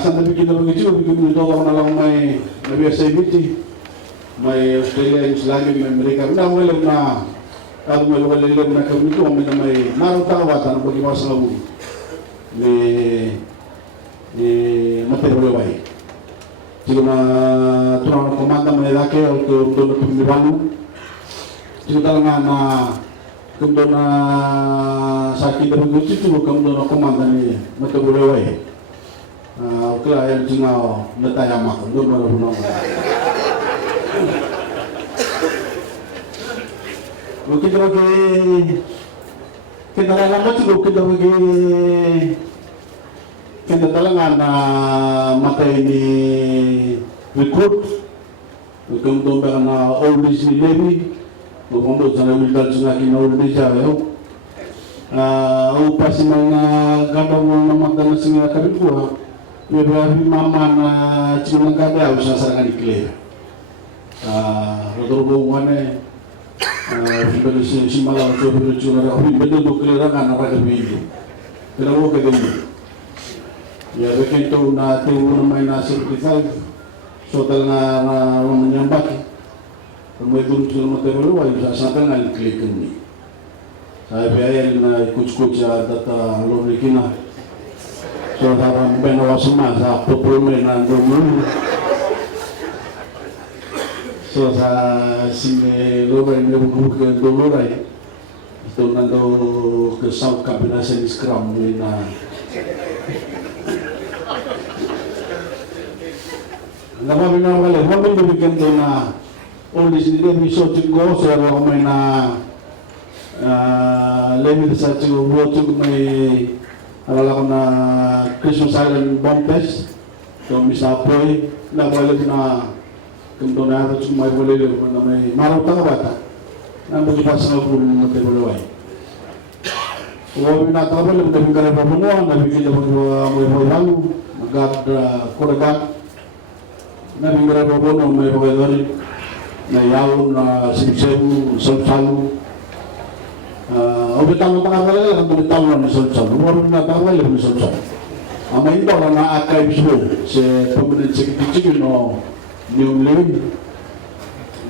Santa bikin begitu, bikin itu orang may biasa biti, may Australia, New Zealand, may Amerika. Unda mo ilang na kalau may lugar na kami itu, may marang tawatan bagi masa lalu ni material. Jika na turun komanda may laki atau untuk pemilihan, jika talaga na kundo na sakit dari itu kundo na komanda ni material. Kaya yang tinggal netayamak, itu baru benar. Kita lagi kita lama juga kita lagi kita talangan mata ini recruit, kemudian na oldies ni Levi, kemudian sana militer sana kini oldies jauh. Upas mga ganda mo naman na singa kabikuha. Beberapa mama na cuma kada usah serangan iklim. Rotor bunguannya, betul si malam tu betul cuma aku betul dokter kan apa kebiru. Kenapa kebiru? Ya begitu na tu main nasib kita, soal na menyambat. Kemudian tu cuma terlalu wajib sampai ngal iklim ni. Saya biayain na ikut data lorikina. So dalam benua semasa problem na dulu. So sa sini lorang ni bukan dulu lagi. Itu nando ke South Kabinasi Scrum ni na. Nama bina wale, wale ni bikin tu na. Oleh sini dia bisa cikgu saya ramai na. Lebih besar cikgu buat cikgu mai. Alala na Christmas Island bomb test, so misapoy na balik na kung na ito may balik na may marang bata na magpapas na po ng matibulaway. Kung natabal, nabing ka na papunguan, nabing ka na may bago, mag-kuragat, nabing ka na papunguan, may pagkakarin, na yawon, na simsebu, salsalo. Obitang utang kali kan obitang na sol-sol. Baru na kali na sol-sol. Amay ito na archives mo sa permanent secretary no New Lane.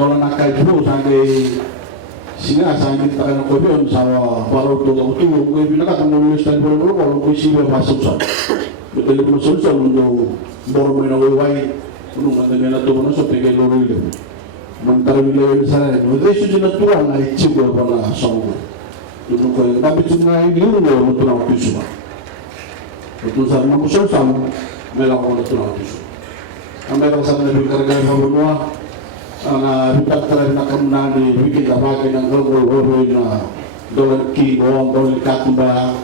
Doon na archives mo sampai sinasangit tayo ng kobiyon sa baro tulong tulong ko pinakatangulong sa baro ko ko siya pa sol-sol. Betul ko sol-sol no baro mo na way kuno man na to so pigay loro ile. Mantarilo sa rin. Udeso din natuwa na ichigo para sa mo. Itu kalau tapi cuma ini dulu untuk orang tua. Itu sama musuh sama melakukan untuk orang tua. Kami kalau sama lebih kerja sama semua, kita terus nak menang bikin apa yang gol na dolar kilo, dolar katumba.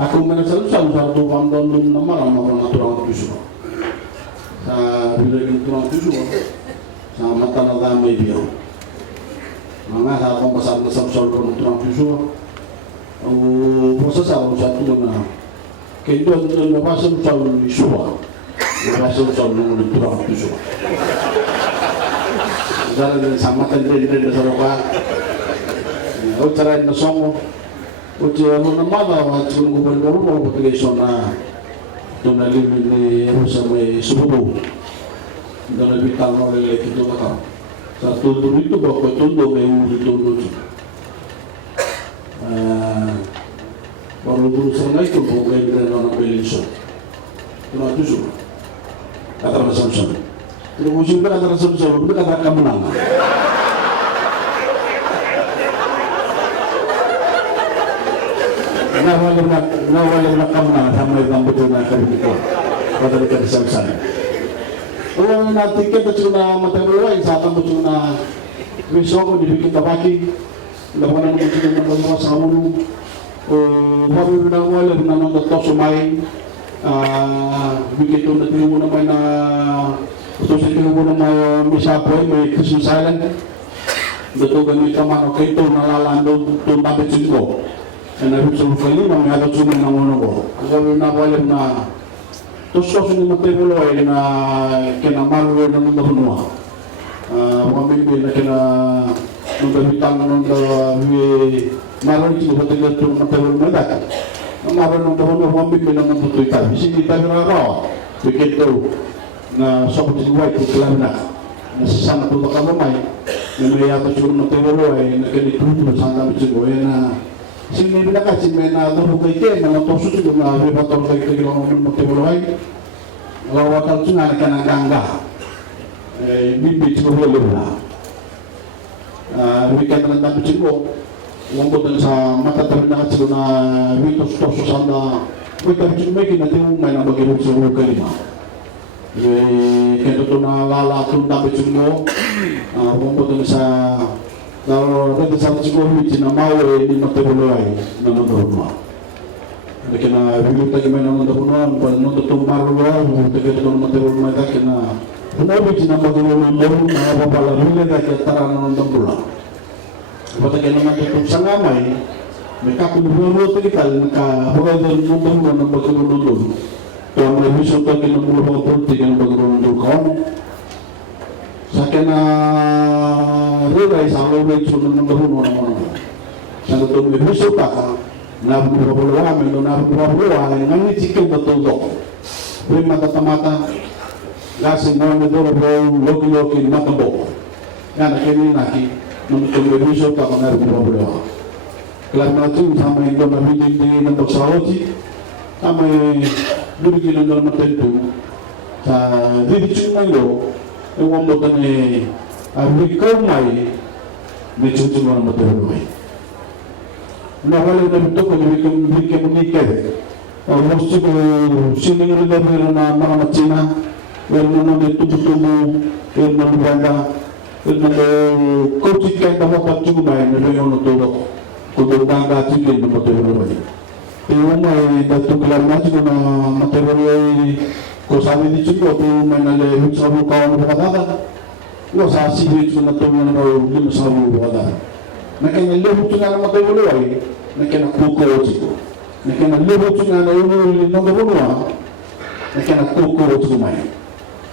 Aku menyesal satu pandang nama orang tua. Sa bila kita orang tua, sama tanah damai dia. Mga habang pasal na samsol ko ng transition o proses ako sa tuwa na kaya doon mabasa mo sa isuwa solution nung turang tuso dala de samatan de saroka o tara na songo o te ano na mada wa tsungu gubernador mo population na tunali ni sa may sububo dala bitang no le kito ka sa tudo itu ba ko tundo may tudo baru berusaha naik ke program dari orang Malaysia. Kena tujuh. Kata macam-macam. Kalau musim kata macam-macam, kita kata kamu nama. Nawala kamu nama sama yang betul nak kita. Kata kita di sana. Orang nanti kita cuma mata berlain saat kamu cuma besok dibikin tabaki. Lawan yang kita mengenal sama dulu. Baru na wala na nang toso mai bigito na tingo na may na to sa tingo na may misapoy may Christmas Island dito gamit man okay to nalalando to tapit singko na biso kali may halo sumin ng uno ko baru na wala na toso ni matewolo ay na kinamalo na nung hunwa wambi na kina nung gamitang nung maron itu betul betul materi mereka. Maron untuk orang bilang untuk kita. Bisi kita berapa? Begitu. Na seperti dua itu kelana. Sesama tu bakal ramai. Mereka tu cuma materi loai. Nak kena tuju bersama macam na. Sini bila kasih mena tu bukan itu. Mana tosu tu na beberapa orang kita orang materi loai. Lawan tu cuma kena gangga. Bibi tu boleh lah. Weekend nanti macam wambo dan sa mata terbenah na vitos toso sana kita cuma kita tu main apa kita suruh kelima kita tu na lala tu tak bercuma wambo dan sa kalau ada satu cikgu itu na mau ini mata berlai na nonton mereka na video tadi main nonton pada nonton tu malu kita tu mata berlai tak kena benar itu na mata berlai apa pala bila kita tarang nonton pula Bata kaya naman itong sangamay, may kakuluburo kita, nakahuray doon ng bagulundol. Kaya may vision ko kinumuro ko, tigil ng bagulundol ko. Sa akin na rilay, sa alaway, sunod ng bagulo naman. Sa itong may vision ka, nabubabulawa, may nabubabulawa, ngayon chicken na tulog. May matatamata, kasi mo na doon po, loki-loki, matabok. Yan, nakininaki. Nung television ka kung meron ko problema. Kaya natin sama yung nabigyan din ng toksahoji, sama yung bibigyan ng matento. Sa didichin mo yun, yung mamutan eh, ikaw may didichin mo ng matento. Nakala na ito kung bibigyan mo nikad. Gusto ko siningulit na mga matsina, yung mga tubutubo, yung mga banda, coaching kain tamu pacung main nado yang notoro kudo danga cikin no matero ni pero mai datu kelar maju na matero ko sabi di cikin to manale sabu kawan bakada no sa si di cikin to manale lim sabu bakada nakanya lebu tuna na matero ai nakanya kuko cikin nakanya lebu tuna na uno no gabunwa nakanya kuko cikin mai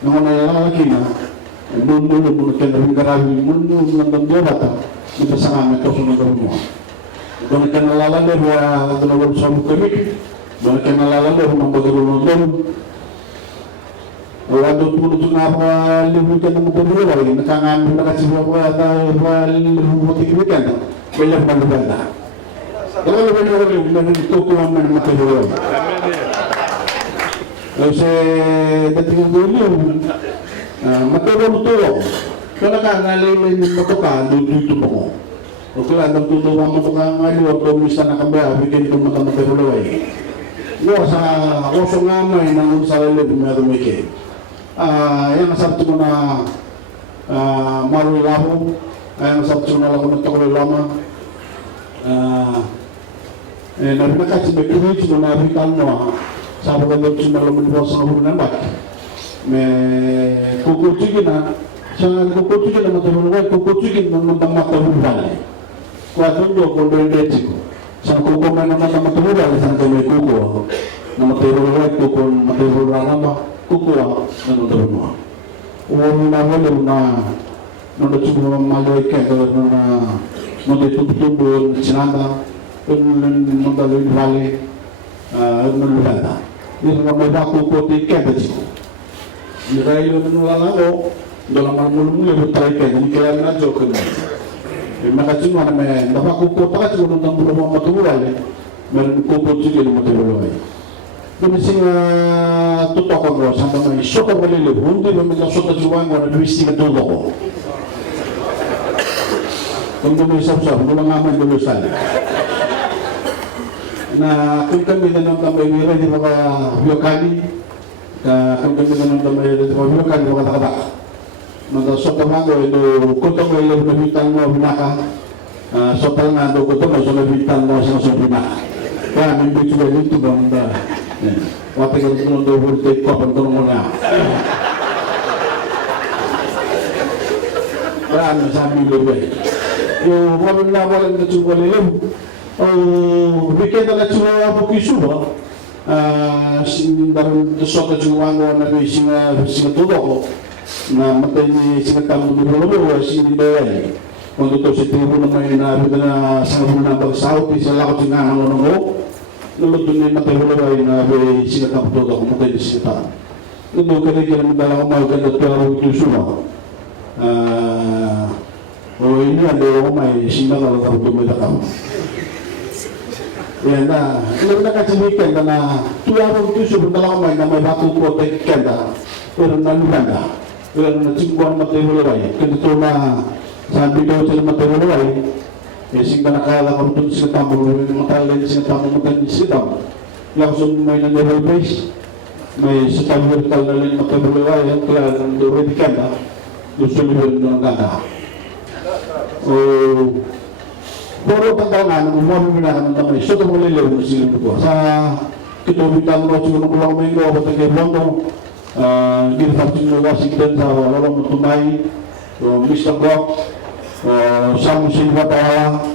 no na lagi na Mulu kena bingkarahi mulu nandang dia bata kita sangat mereka sungai berumur. Don kena lalan deh buat tenaga sabu kami. Don kena lalan deh rumah berumur don. Lalu tu apa lebih kena mumpuni lagi. Nakangan nakasih buat buat lebih weekend. Banyak banget. Kalau lebih dari itu kurang mana terlalu. Lalu saya datang dulu. Matulong tulong. Kaya nakangalay yung matuka, dito mo. O kaya nagtulong ang matuka ngayon, o misa na kambaya, bigyan itong matamatulaway. Ngayon sa oso ngamay ng sarili, meron wiki. Yan nasabti ko na marulaho. Yan nasabti ko na lang ng takulay lama. Nabinakasi may kuhit mo na abitan mo. Sabi ka doon sinalaman mo sa nahunan baki. Kukutukin na matulungan, kukutukin ng matulungan. Kung doon ko, kung doon ko, sa kukuman ng matulungan, sa kami kuko. na matero ko kon matero rama kukuha na notero mo uwi na wala na nung nagsubo maloy kaya na nung tutubo sinanda nung daloy vale nung lulada yung may bako ko ti kaya dito niray nung lalako doon ang mulung lebut tayo kaya ni kaya na joke na makacuma na may napakuko pa kasi nung nang bulong matuwal meron kuko sige ng matuwal kung singa tutok ko sa mga isok ang maliliw hindi ba may kasot na suwang ko na twisting at tutok ko kung dumisap-sap kung mga aman dumisal na kung kami na nang tamay nila di ba ka biyokani kung kami na nang tamay nila di ba biyokani di ba katakata nang sota mango ito kutong may ilaw na bitang mo binaka sota nga do kutong may sota bitang mo sa binaka kaya may bitso ba dito ba wate ka nung do volte ko pa nung muna kaya ano sabi mo ba yung mga wala na tsuwa lilim o weekend na tsuwa po kisuwa dalam sota tsuwa ngo na singa tudo ko na matay ni sinatamo ni Lolo sinidaway kung ito si Tibo na may nabida na sa mga bagsahot isa lakot sinangan ng ho nalutun ni matay Lolo na may sinatamo todo kung matay ni sinatamo ito kanina naman dala ko maganda pero ito suma o ini ada ko may sinatamo ako tumitakaw yan na ilang nakasibikan na tuwa ko ito suma dala ko may bako ko tayo kenda pero nalulanda pero nagsingkuhan matay ganito na sabi daw sila matay sing nakakala ko doon sa tambo matay sa tambo matay sa tambo langsung may nangyari may sa tambo tal na rin matay ang kaya ng ready ka na gusto nyo ng ganda o puro pagkaungan ng umami na naman tamay so ito mga lilaw na sila ko sa kitubitan mo siguro kung lang may gawa patay kay Blondo ginafacin mo kasi doon sa walang matumay Mr. Brock Samu Silva Tawa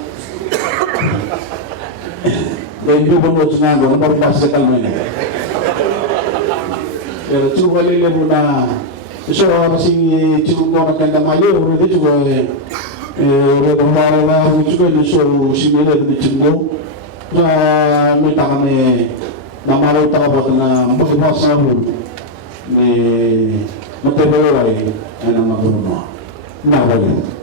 dahil hindi ba mo sinado ang magbasa ka kalma niya pero tsura lila mo na so kasing tsura ko nagkanda mayo ulit tsura ulit ang mara na tsura so sinila di tsura sa may taka may namaraw taka ba na magbasa mo may matibay ay ang mga guno mo. Nakawin.